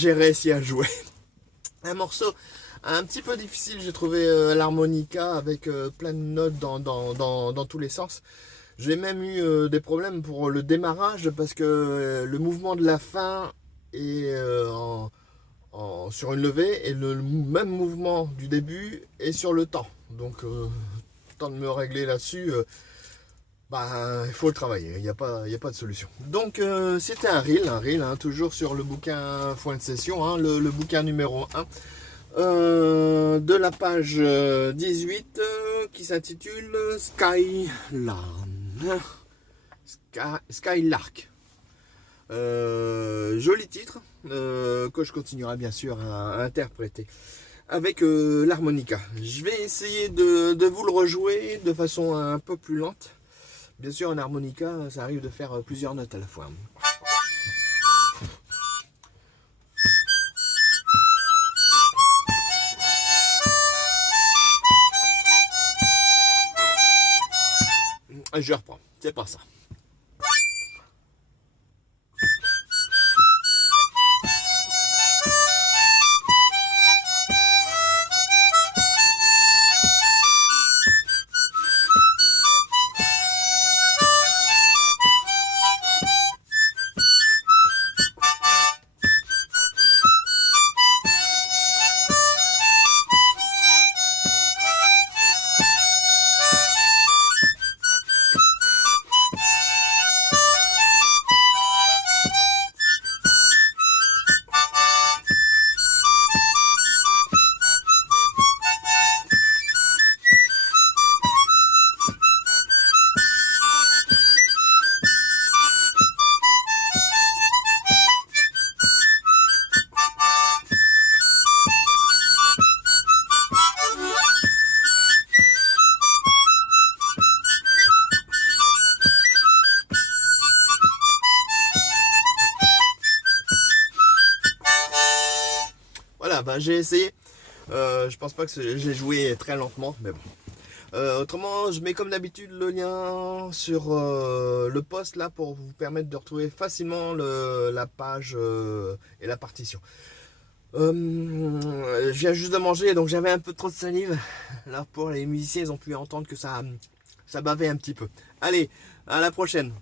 j'ai réussi à jouer. Un morceau un petit peu difficile, j'ai trouvé l'harmonica avec plein de notes dans tous les sens. J'ai même eu des problèmes pour le démarrage parce que le mouvement de la fin est sur une levée et le même mouvement du début est sur le temps. Donc, temps de me régler là-dessus, il faut le travailler, il y a pas de solution. Donc, c'était un reel, hein, toujours sur le bouquin Foin de Session, hein, le bouquin numéro 1. De la page 18 qui s'intitule Skylark. Joli titre que je continuerai bien sûr à interpréter avec l'harmonica. Je vais essayer de vous le rejouer de façon un peu plus lente. Bien sûr, en harmonica, ça arrive de faire plusieurs notes à la fois. Je reprends, c'est pas ça. Voilà, j'ai essayé. Je pense pas que j'ai joué très lentement, mais bon. Autrement, je mets comme d'habitude le lien sur le post là pour vous permettre de retrouver facilement la page et la partition. Je viens juste de manger, donc j'avais un peu trop de salive. Là, pour les musiciens, ils ont pu entendre que ça bavait un petit peu. Allez, à la prochaine.